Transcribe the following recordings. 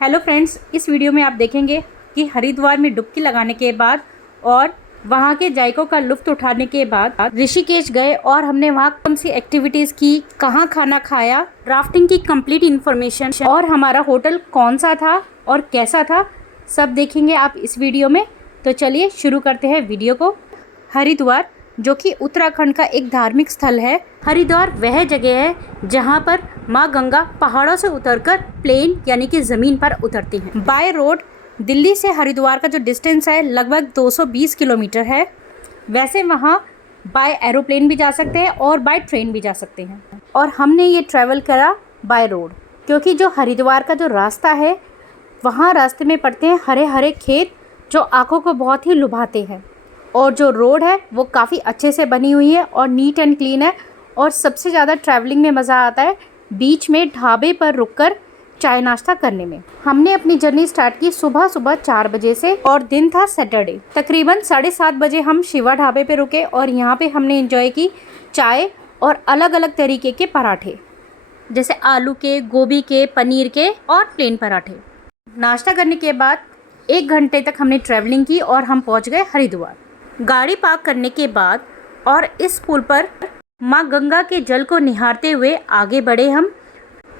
Hello friends, इस video में आप देखेंगे कि हरिद्वार में डुबकी लगाने के बाद और वहाँ के जायकों का लुत्फ़ उठाने के बाद ऋषिकेश गए और हमने वहाँ कौन सी एक्टिविटीज़ की, कहाँ खाना खाया, राफ्टिंग की कंप्लीट इन्फॉर्मेशन और हमारा होटल कौन सा था और कैसा था, सब देखेंगे आप इस वीडियो में। तो चलिए शुरू करते हैं वीडियो को। हरिद्वार जो कि उत्तराखंड का एक धार्मिक स्थल है। हरिद्वार वह जगह है जहाँ पर माँ गंगा पहाड़ों से उतरकर प्लेन यानी कि ज़मीन पर उतरती हैं। बाय रोड दिल्ली से हरिद्वार का जो डिस्टेंस है लगभग 220 किलोमीटर है। वैसे वहाँ बाय एरोप्लेन भी जा सकते हैं और बाय ट्रेन भी जा सकते हैं, और हमने ये ट्रैवल करा बाय रोड क्योंकि जो हरिद्वार का जो रास्ता है वहाँ रास्ते में पड़ते हैं हरे हरे खेत जो आँखों को बहुत ही लुभाते हैं, और जो रोड है वो काफ़ी अच्छे से बनी हुई है और नीट एंड क्लीन है। और सबसे ज़्यादा ट्रैवलिंग में मज़ा आता है बीच में ढाबे पर रुककर चाय नाश्ता करने में। हमने अपनी जर्नी स्टार्ट की सुबह 4 बजे से और दिन था सैटरडे। तकरीबन 7:30 बजे हम शिवा ढाबे पे रुके और यहाँ पे हमने एंजॉय की चाय और अलग अलग तरीके के पराठे, जैसे आलू के, गोभी के, पनीर के और प्लेन पराठे। नाश्ता करने के बाद 1 घंटे तक हमने ट्रैवलिंग की और हम पहुँच गए हरिद्वार। गाड़ी पार्क करने के बाद और इस पुल पर माँ गंगा के जल को निहारते हुए आगे बढ़े हम,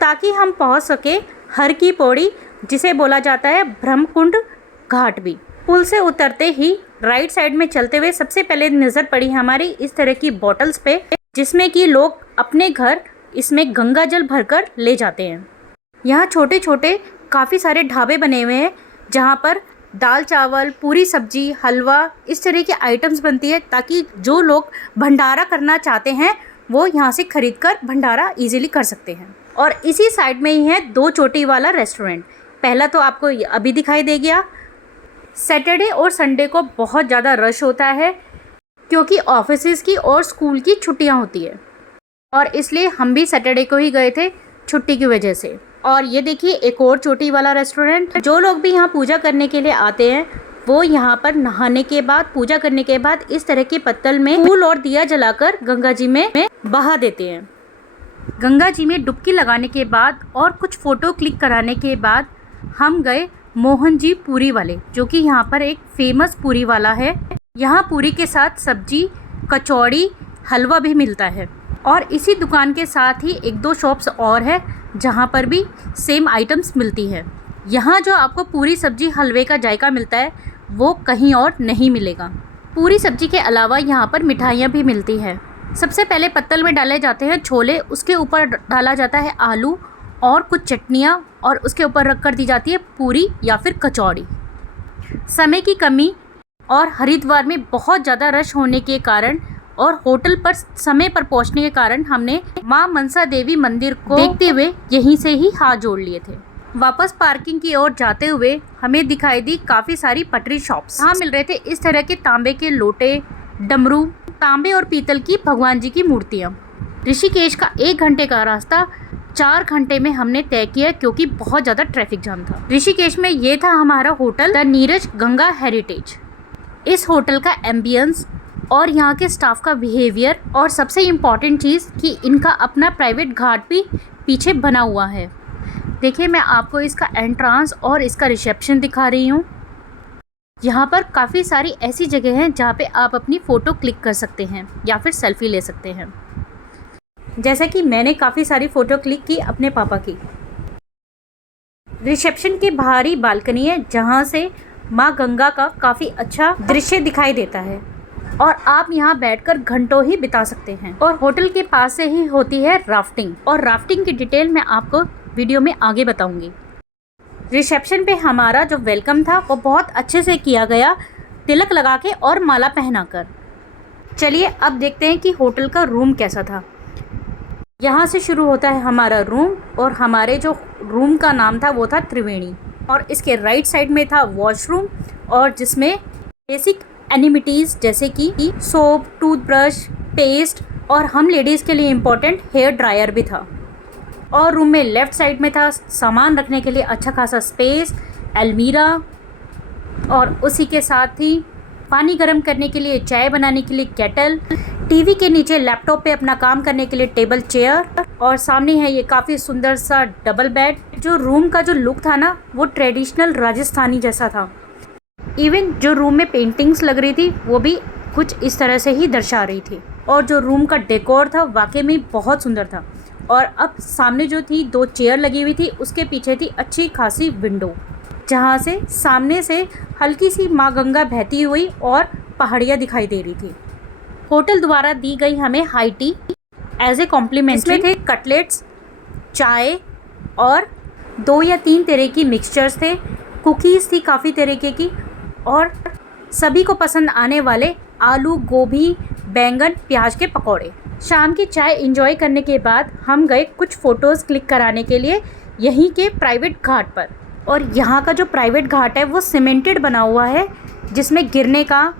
ताकि हम पहुँच सके हर की पौड़ी, जिसे बोला जाता है ब्रह्मकुंड घाट भी। पुल से उतरते ही राइट साइड में चलते हुए सबसे पहले नज़र पड़ी हमारी इस तरह की बॉटल्स पे, जिसमें कि लोग अपने घर इसमें गंगा जल भरकर ले जाते हैं। यहाँ छोटे छोटे काफ़ी सारे ढाबे बने हुए हैं जहाँ पर दाल चावल, पूरी सब्जी, हलवा, इस तरह के आइटम्स बनती है, ताकि जो लोग भंडारा करना चाहते हैं वो यहाँ से खरीदकर भंडारा इजीली कर सकते हैं। और इसी साइड में ही है 2 चोटी वाला रेस्टोरेंट। पहला तो आपको अभी दिखाई दे गया। सैटरडे और संडे को बहुत ज़्यादा रश होता है क्योंकि ऑफिसेज़ की और स्कूल की छुट्टियाँ होती है, और इसलिए हम भी सैटरडे को ही गए थे छुट्टी की वजह से। और ये देखिए एक और चोटी वाला रेस्टोरेंट। जो लोग भी यहाँ पूजा करने के लिए आते हैं वो यहाँ पर नहाने के बाद, पूजा करने के बाद इस तरह के पत्तल में फूल और दिया जलाकर गंगा जी में बहा देते हैं। गंगा जी में डुबकी लगाने के बाद और कुछ फ़ोटो क्लिक कराने के बाद हम गए मोहन जी पूरी वाले, जो कि यहाँ पर एक फेमस पूरी वाला है। यहाँ पूरी के साथ सब्जी, कचौड़ी, हलवा भी मिलता है। और इसी दुकान के साथ ही 1-2 शॉप्स और है जहाँ पर भी सेम आइटम्स मिलती है। यहाँ जो आपको पूरी सब्जी हलवे का जायका मिलता है वो कहीं और नहीं मिलेगा। पूरी सब्जी के अलावा यहाँ पर मिठाइयाँ भी मिलती है। सबसे पहले पत्तल में डाले जाते हैं छोले, उसके ऊपर डाला जाता है आलू और कुछ चटनियाँ, और उसके ऊपर रख कर दी जाती है पूरी या फिर कचौड़ी। समय की कमी और हरिद्वार में बहुत ज़्यादा रश होने के कारण और होटल पर समय पर पहुंचने के कारण हमने माँ मनसा देवी मंदिर को देखते हुए यहीं से ही हाथ जोड़ लिए थे। वापस पार्किंग की ओर जाते हुए हमें दिखाई दी काफ़ी सारी पटरी शॉप्स। यहाँ मिल रहे थे इस तरह के तांबे के लोटे, डमरू, तांबे और पीतल की भगवान जी की मूर्तियाँ। ऋषिकेश का 1 घंटे का रास्ता 4 घंटे में हमने तय किया क्योंकि बहुत ज़्यादा ट्रैफिक जाम था। ऋषिकेश में ये था हमारा hotel the Neeraj Ganga heritage. इस होटल का एम्बियंस और यहाँ के स्टाफ का बिहेवियर, और सबसे इम्पॉर्टेंट चीज़ कि इनका अपना प्राइवेट घाट भी पीछे बना हुआ है। देखिए मैं आपको इसका एंट्रांस और इसका रिसेप्शन दिखा रही हूँ। यहाँ पर काफ़ी सारी ऐसी जगह हैं जहाँ पे आप अपनी फ़ोटो क्लिक कर सकते हैं या फिर सेल्फी ले सकते हैं, जैसा कि मैंने काफ़ी सारी फ़ोटो क्लिक की अपने पापा की। रिसेप्शन के बाहर ही बालकनी है जहाँ से माँ गंगा का काफ़ी अच्छा दृश्य दिखाई देता है, और आप यहाँ बैठकर घंटों ही बिता सकते हैं। और होटल के पास से ही होती है राफ्टिंग, और राफ्टिंग की डिटेल मैं आपको वीडियो में आगे बताऊंगी। रिसेप्शन पे हमारा जो वेलकम था वो बहुत अच्छे से किया गया, तिलक लगा के और माला पहनाकर। चलिए अब देखते हैं कि होटल का रूम कैसा था। यहाँ से शुरू होता है हमारा रूम, और हमारे जो रूम का नाम था वो था त्रिवेणी, और इसके राइट साइड में था वॉशरूम, और जिसमें बेसिक एनिमिटीज़ जैसे कि सोप, टूथब्रश, पेस्ट, और हम लेडीज़ के लिए इम्पोर्टेंट हेयर ड्रायर भी था। और रूम में लेफ़्ट साइड में था सामान रखने के लिए अच्छा खासा स्पेस, अलमीरा, और उसी के साथ ही पानी गर्म करने के लिए, चाय बनाने के लिए केटल, टीवी के नीचे लैपटॉप पे अपना काम करने के लिए टेबल चेयर, और सामने है ये काफ़ी सुंदर सा डबल बेड जो रूम का जो लुक था ना वो ट्रेडिशनल राजस्थानी जैसा था। इवन जो रूम में पेंटिंग्स लग रही थी वो भी कुछ इस तरह से ही दर्शा रही थी। और जो रूम का डेकोर था वाकई में बहुत सुंदर था। और अब सामने जो थी 2 चेयर लगी हुई थी, उसके पीछे थी अच्छी खासी विंडो, जहाँ से सामने से हल्की सी माँ गंगा बहती हुई और पहाड़ियाँ दिखाई दे रही थी। होटल द्वारा दी गई हमें high tea as a complimentary. इसमें थे कटलेट्स, चाय और 2 या 3 तरह की मिक्सचर्स थे, कुकीज़ थी काफ़ी तरीके की, और सभी को पसंद आने वाले आलू, गोभी, बैंगन, प्याज के पकौड़े। शाम की चाय एंजॉय करने के बाद हम गए कुछ फ़ोटोज़ क्लिक कराने के लिए यहीं के प्राइवेट घाट पर। और यहाँ का जो प्राइवेट घाट है वो सीमेंटेड बना हुआ है, जिसमें गिरने का,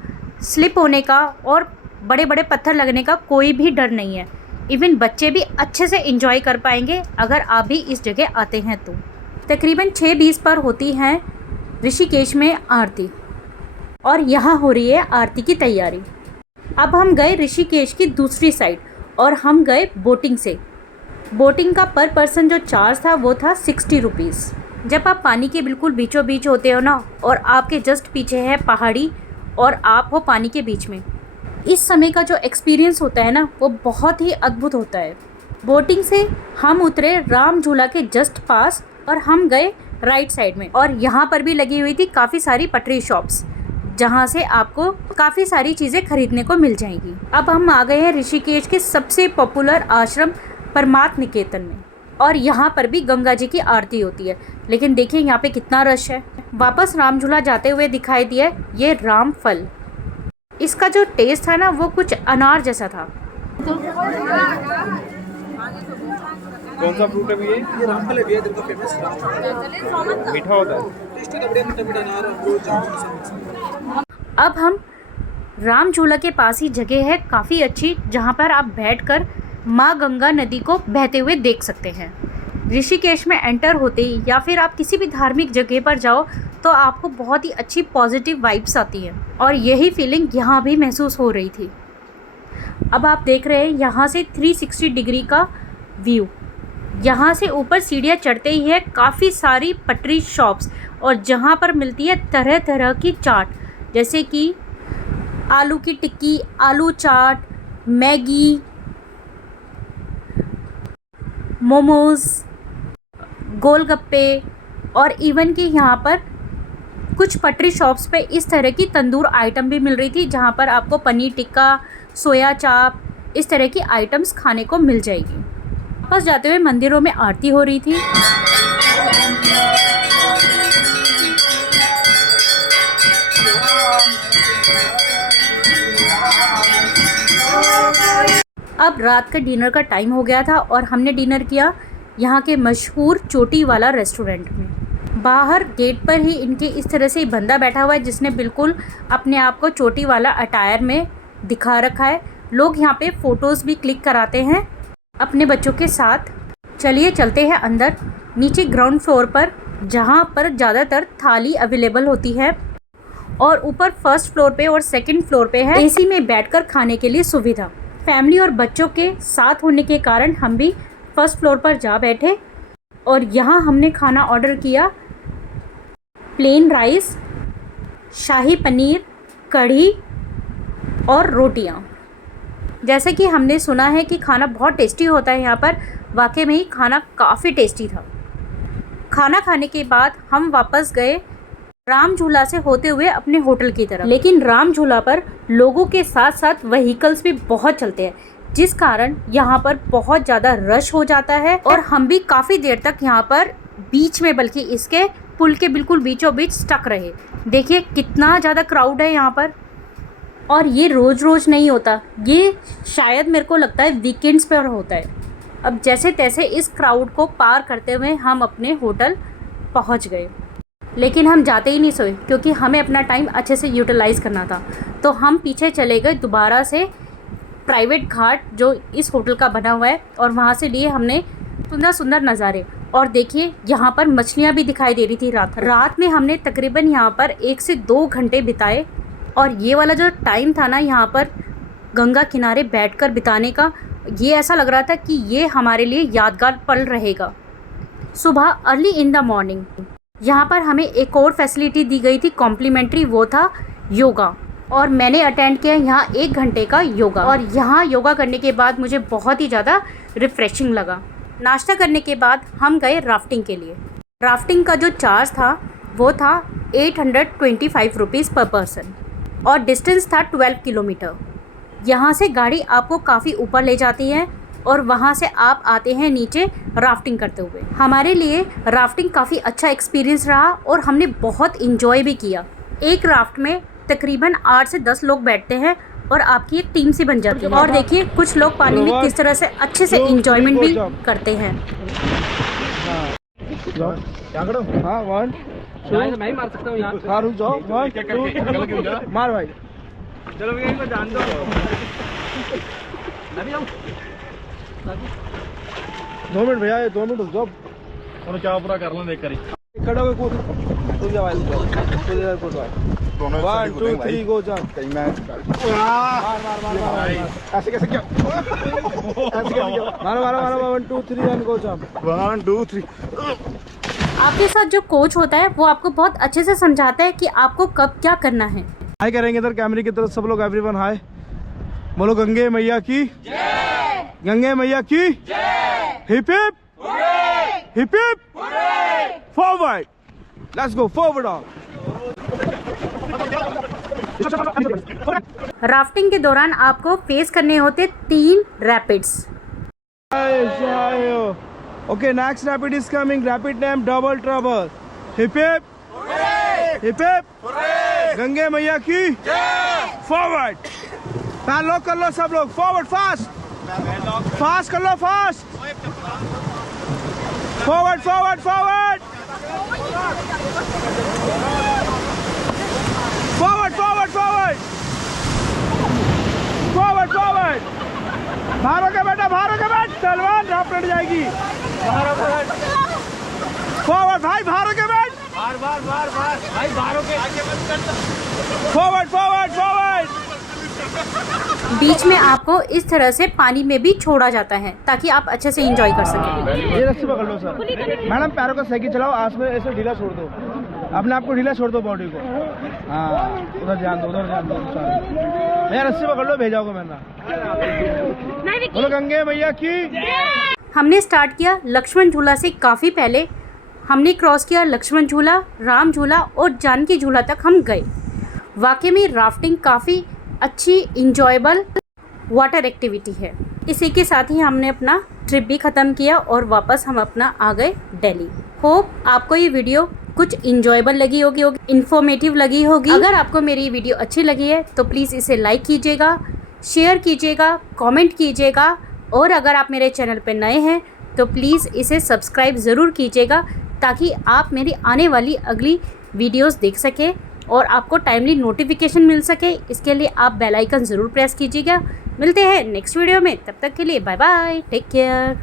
स्लिप होने का और बड़े बड़े पत्थर लगने का कोई भी डर नहीं है। इवन बच्चे भी अच्छे से एंजॉय कर पाएंगे अगर आप भी इस जगह आते हैं तो। तकरीबन 6:20 पर होती है ऋषिकेश में आरती, और यहाँ हो रही है आरती की तैयारी। अब हम गए ऋषिकेश की दूसरी साइड और हम गए बोटिंग से। बोटिंग का पर पर्सन जो चार्ज था वो था 60 रुपीज़। जब आप पानी के बिल्कुल बीचों बीच होते हो ना, और आपके जस्ट पीछे है पहाड़ी और आप हो पानी के बीच में, इस समय का जो एक्सपीरियंस होता है ना वो बहुत ही अद्भुत होता है। बोटिंग से हम उतरे राम झूला के जस्ट पास और हम गए राइट साइड में, और यहाँ पर भी लगी हुई थी काफ़ी सारी पटरी शॉप्स, जहाँ से आपको काफ़ी सारी चीज़ें खरीदने को मिल जाएंगी। अब हम आ गए हैं ऋषिकेश के सबसे पॉपुलर आश्रम परमार्थ निकेतन में, और यहाँ पर भी गंगा जी की आरती होती है। लेकिन देखिए यहाँ पे कितना रश है। वापस राम झूला जाते हुए दिखाई दिया ये राम फल। इसका जो टेस्ट था ना वो कुछ अनार जैसा था। कौन सा फ्रूट है भैया? ये रामफल है भैया, इधर का फेमस रामफल। मीठा होता है। टेस्टी का बढ़िया मीठा अनार और जामुन। अब हम राम झूला के पास ही जगह है काफ़ी अच्छी, जहाँ पर आप बैठकर माँ गंगा नदी को बहते हुए देख सकते हैं। ऋषिकेश में एंटर होते ही या फिर आप किसी भी धार्मिक जगह पर जाओ तो आपको बहुत ही अच्छी पॉजिटिव वाइब्स आती हैं, और यही फीलिंग यहाँ भी महसूस हो रही थी। अब आप देख रहे हैं यहाँ से 360 डिग्री का व्यू। यहाँ से ऊपर सीढ़ियाँ चढ़ते ही है काफ़ी सारी पटरी शॉप्स, और जहाँ पर मिलती है तरह तरह की चाट, जैसे कि आलू की टिक्की, आलू चाट, मैगी, मोमोज़, गोलगप्पे, और इवन कि यहाँ पर कुछ पटरी शॉप्स पे इस तरह की तंदूर आइटम भी मिल रही थी, जहाँ पर आपको पनीर टिक्का, सोया चाप, इस तरह की आइटम्स खाने को मिल जाएगी। वापस जाते हुए मंदिरों में आरती हो रही थी। अब रात का डिनर का टाइम हो गया था और हमने डिनर किया यहाँ के मशहूर चोटी वाला रेस्टोरेंट में। बाहर गेट पर ही इनके इस तरह से बंदा बैठा हुआ है जिसने बिल्कुल अपने आप को चोटी वाला अटायर में दिखा रखा है। लोग यहाँ पे फ़ोटोज़ भी क्लिक कराते हैं अपने बच्चों के साथ। चलिए चलते हैं अंदर, नीचे ग्राउंड फ्लोर पर, जहाँ पर ज़्यादातर थाली अवेलेबल होती है, और ऊपर फर्स्ट फ्लोर पे और सेकंड फ्लोर पे है एसी में बैठकर खाने के लिए सुविधा। फैमिली और बच्चों के साथ होने के कारण हम भी फर्स्ट फ्लोर पर जा बैठे, और यहाँ हमने खाना ऑर्डर किया प्लेन राइस, शाही पनीर, कढ़ी और रोटियाँ। जैसे कि हमने सुना है कि खाना बहुत टेस्टी होता है यहाँ पर, वाकई में ही खाना काफ़ी टेस्टी था। खाना खाने के बाद हम वापस गए राम झूला से होते हुए अपने होटल की तरफ। लेकिन राम झूला पर लोगों के साथ साथ व्हीकल्स भी बहुत चलते हैं, जिस कारण यहाँ पर बहुत ज़्यादा रश हो जाता है, और हम भी काफ़ी देर तक यहाँ पर बीच में, बल्कि इसके पुल के बिल्कुल बीचों बीच स्टक रहे। देखिए कितना ज़्यादा क्राउड है यहाँ पर, और ये रोज़ रोज़ नहीं होता, ये शायद मेरे को लगता है वीकेंड्स पर होता है। अब जैसे तैसे इस क्राउड को पार करते हुए हम अपने होटल पहुँच गए, लेकिन हम जाते ही नहीं सोए क्योंकि हमें अपना टाइम अच्छे से यूटिलाइज़ करना था। तो हम पीछे चले गए दोबारा से प्राइवेट घाट जो इस होटल का बना हुआ है, और वहाँ से लिए हमने सुंदर सुंदर नज़ारे। और देखिए यहाँ पर मछलियाँ भी दिखाई दे रही थी। रात में हमने तकरीबन यहाँ पर 1 से 2 घंटे बिताए, और ये वाला जो टाइम था ना यहाँ पर गंगा किनारे बैठकर बिताने का, ये ऐसा लग रहा था कि ये हमारे लिए यादगार पल रहेगा। सुबह अर्ली इन द मॉर्निंग। यहाँ पर हमें एक और फैसिलिटी दी गई थी कॉम्प्लीमेंट्री, वो था योगा, और मैंने अटेंड किया यहाँ 1 घंटे का योगा। और यहाँ योगा करने के बाद मुझे बहुत ही ज़्यादा रिफ़्रेशिंग लगा। नाश्ता करने के बाद हम गए राफ्टिंग के लिए। राफ्टिंग का जो चार्ज था वो था 825 रुपीज़ पर पर्सन, और डिस्टेंस था 12 किलोमीटर। यहाँ से गाड़ी आपको काफ़ी ऊपर ले जाती है और वहाँ से आप आते हैं नीचे राफ्टिंग करते हुए। हमारे लिए राफ्टिंग काफ़ी अच्छा एक्सपीरियंस रहा और हमने बहुत इंजॉय भी किया। एक राफ्ट में तकरीबन 8 से 10 लोग बैठते हैं और आपकी एक टीम सी बन जाती है। और देखिए कुछ लोग पानी में किस तरह से अच्छे से इंजॉयमेंट भी करते हैं। हाँ, 1 2 मैं ही मार सकता हूँ यहाँ। रुक जाओ, 1 2 मार भाई। चलो भैया इनको जान दो। अभी आओ 2 मिनट भैया, 2 मिनट रुक जाओ। और क्या पूरा कर लो देख कर ही खड़ा हो कूद जा भाई, कूद जा कूद भाई। 1 2 3 गो जा। कहीं मैं मार ऐसे कैसे क्या, ऐसे क्या मारो 1 2 3 एंड गो जंप 1 2 3। आपके साथ जो कोच होता है वो आपको बहुत अच्छे से समझाता है कि आपको कब क्या करना है। हाय करेंगे इधर कैमरे की तरफ सब लोग, एवरीवन हाय बोलो। गंगे मैया की जय, गंगे मैया की जय। Hip hip hip hip, forward, let's go forward. Rafting के दौरान आपको फेस करने होते 3 rapids. Okay, next rapid is coming. Rapid name Double Trouble. Hip hip, hip hip, Gange मैया की फॉरवर्ड। पैर लॉक कर लो सब लोग, फॉरवर्ड फास्ट, फास्ट कर लो, fast, forward forward forward, forward forward forward, forward forward. भारो के बेटा, भारो के बैठ, तलवार ड्रॉप लट जाएगी। फॉरवर्ड भाई, भारो के बैठ, बार बार बार बार भाई, भारो के आगे मत कर। Forward forward forward. बीच में आपको इस तरह से पानी में भी छोड़ा जाता है ताकि आप अच्छे से एंजॉय कर सकें। ये रस्सी पकड़ लो सर। मैडम पैरों को सही चलाओ, आस में ऐसे ढीला छोड़ दो, अपने आप को ढीला छोड़ दो, बॉडी को। हाँ, उधर ध्यान दो, उधर ध्यान दो। भैया रस्सी पकड़ लो, भेजाओगे मैंने। बोलो गंगे मैया की। हमने स्टार्ट किया लक्ष्मण झूला से काफ़ी पहले। हमने क्रॉस किया लक्ष्मण झूला, राम झूला और जानकी झूला तक हम गए। वाकई में राफ्टिंग काफ़ी अच्छी इंजॉयबल वाटर एक्टिविटी है। इसी के साथ ही हमने अपना ट्रिप भी ख़त्म किया और वापस हम अपना आ गए दिल्ली। होप आपको ये वीडियो कुछ इंजॉयबल लगी होगी, इन्फॉर्मेटिव लगी होगी। अगर आपको मेरी वीडियो अच्छी लगी है तो प्लीज़ इसे लाइक कीजिएगा, शेयर कीजिएगा, कमेंट कीजिएगा, और अगर आप मेरे चैनल पर नए हैं तो प्लीज़ इसे सब्सक्राइब ज़रूर कीजिएगा ताकि आप मेरी आने वाली अगली वीडियोस देख सकें और आपको टाइमली नोटिफिकेशन मिल सके। इसके लिए आप बेल आइकन ज़रूर प्रेस कीजिएगा। मिलते हैं नेक्स्ट वीडियो में, तब तक के लिए बाय बाय, टेक केयर।